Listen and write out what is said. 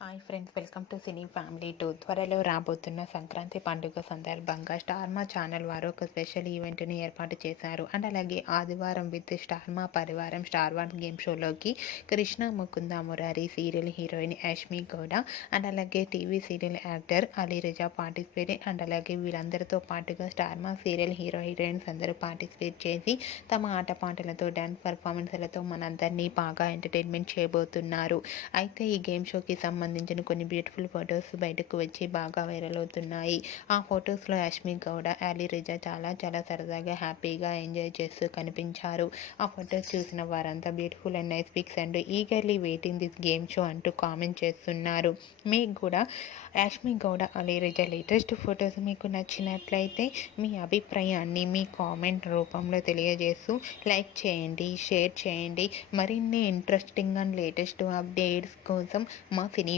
Hi friends welcome to cine family two త్వరలో రాబోతున్న సంక్రాంతి పండుగ సందర్భంగా స్టార్మా ఛానల్ వారు ఒక స్పెషల్ ఈవెంట్ని ఏర్పాటు చేశారు. అండ్ అలాగే ఆదివారం విత్ స్టార్మా పరివారం star one game షోలోకి Krishna Mukunda Murari serial heroine Yashmi Gowda and అలాగే TV serial actor Ali Riza participate and అలాగే వీళ్ళందరితో పాటుగా star maa serial hero heroines అందరూ పార్టిసిపేట్ చేసి తమ ఆటపాటలతో డ్యాన్స్ పర్ఫార్మెన్స్లతో మనందరినీ బాగా ఎంటర్టైన్మెంట్ చేయబోతున్నారు. అయితే ఈ గేమ్ షోకి సంబంధించిన కొన్ని బ్యూటిఫుల్ ఫొటోస్ బయటకు వచ్చి బాగా వైరల్ అవుతున్నాయి. ఆ ఫొటోస్లో యష్మి గౌడ అలీ రిజా చాలా చాలా సరదాగా హ్యాపీగా ఎంజాయ్ చేస్తూ కనిపించారు. ఆ ఫొటోస్ చూసిన వారంతా beautiful and nice pics and eagerly waiting this game show అంటూ కామెంట్ చేస్తున్నారు. మీకు కూడా యాష్మి గౌడ అలీ రిజా లేటెస్ట్ ఫొటోస్ మీకు నచ్చినట్లయితే మీ అభిప్రాయాన్ని మీ కామెంట్ రూపంలో తెలియజేస్తూ లైక్ చేయండి షేర్ చేయండి. మరిన్ని ఇంట్రెస్టింగ్ అండ్ లేటెస్ట్ అప్డేట్స్ కోసం మా సినీ